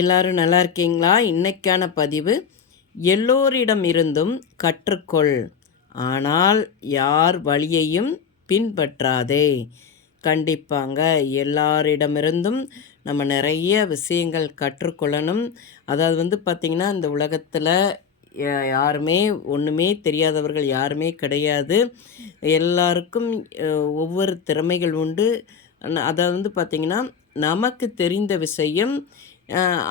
எல்லாரும் நல்லா இருக்கீங்களா? இன்னைக்கான பதிவு, எல்லோரிடம் இருந்தும் கற்றுக்கொள், ஆனால் யார் வழியையும் பின்பற்றாதே. கண்டிப்பாங்க, எல்லாரிடமிருந்தும் நம்ம நிறைய விஷயங்கள் கற்றுக்கொள்ளணும். அதாவது பார்த்திங்கன்னா, இந்த உலகத்தில் யாருமே ஒன்றுமே தெரியாதவர்கள் யாருமே கிடையாது. எல்லாருக்கும் ஒவ்வொரு திறமைகள் உண்டு. அதாவது பார்த்திங்கன்னா, நமக்கு தெரிந்த விஷயம்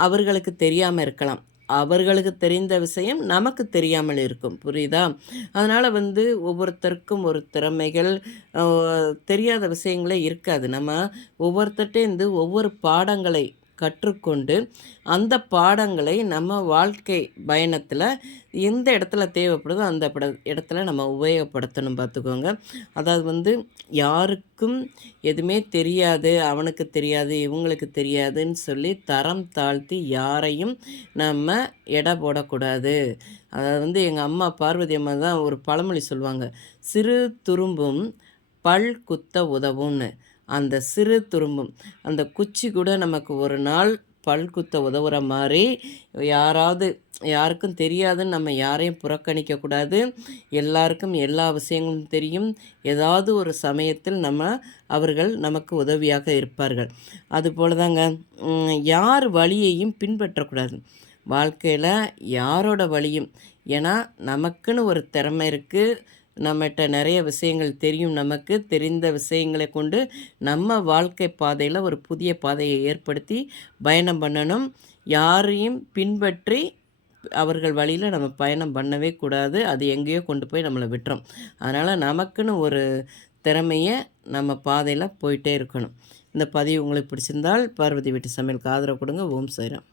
அவர்களுக்கு தெரியாமல் இருக்கலாம். அவர்களுக்கு தெரிந்த விஷயம் நமக்கு தெரியாமல் இருக்கும். புரியுதா? அதனால் ஒவ்வொருத்தருக்கும் ஒரு திறமைகள், தெரியாத விஷயங்களே இருக்காது. நம்ம ஒவ்வொருத்தர்ட்டேருந்து ஒவ்வொரு பாடங்களை கற்றுக்கொண்டு, அந்த பாடங்களை நம்ம வாழ்க்கை பயணத்தில் எந்த இடத்துல தேவைப்படுதோ அந்த இடத்துல நம்ம உபயோகப்படுத்தணும் பார்த்துக்கோங்க. அதாவது யாருக்கும் எதுவுமே தெரியாது, அவனுக்கு தெரியாது, இவங்களுக்கு தெரியாதுன்னு சொல்லி தரம் தாழ்த்தி யாரையும் நம்ம எடை போடக்கூடாது. அதாவது எங்கள் அம்மா பார்வதி அம்மா தான் ஒரு பழமொழி சொல்லுவாங்க, சிறு துரும்பும் பல் குத்த உதவும்னு. அந்த சிறு துரும்பும், அந்த குச்சி கூட நமக்கு ஒரு நாள் பல் குத்த உதவுற மாதிரி. யாருக்கும் தெரியாதுன்னு நம்ம யாரையும் புறக்கணிக்கக்கூடாது. எல்லாருக்கும் எல்லா விஷயங்களும் தெரியும். ஏதாவது ஒரு சமயத்தில் அவர்கள் நமக்கு உதவியாக இருப்பார்கள். அதுபோல் தாங்க, யார் வழியையும் பின்பற்றக்கூடாது வாழ்க்கையில், யாரோட வழியும். ஏன்னா நமக்குன்னு ஒரு திறமை இருக்குது, நம்மகிட்ட நிறைய விஷயங்கள் தெரியும். நமக்கு தெரிந்த விஷயங்களை கொண்டு நம்ம வாழ்க்கை பாதையில் ஒரு புதிய பாதையை ஏற்படுத்தி பயணம் பண்ணணும். யாரையும் பின்பற்றி அவர்கள் வழியில் நம்ம பயணம் பண்ணவே கூடாது. அது எங்கேயோ கொண்டு போய் நம்மளை விட்டுரும். அதனால் நமக்குன்னு ஒரு திறமையை நம்ம பாதையில் போயிட்டே இருக்கணும். இந்த பதிவு உங்களுக்கு பிடிச்சிருந்தால் பார்வதி வீட்டு சமையலுக்கு ஆதரவு கொடுங்க. ஓம் சாய்ராம்.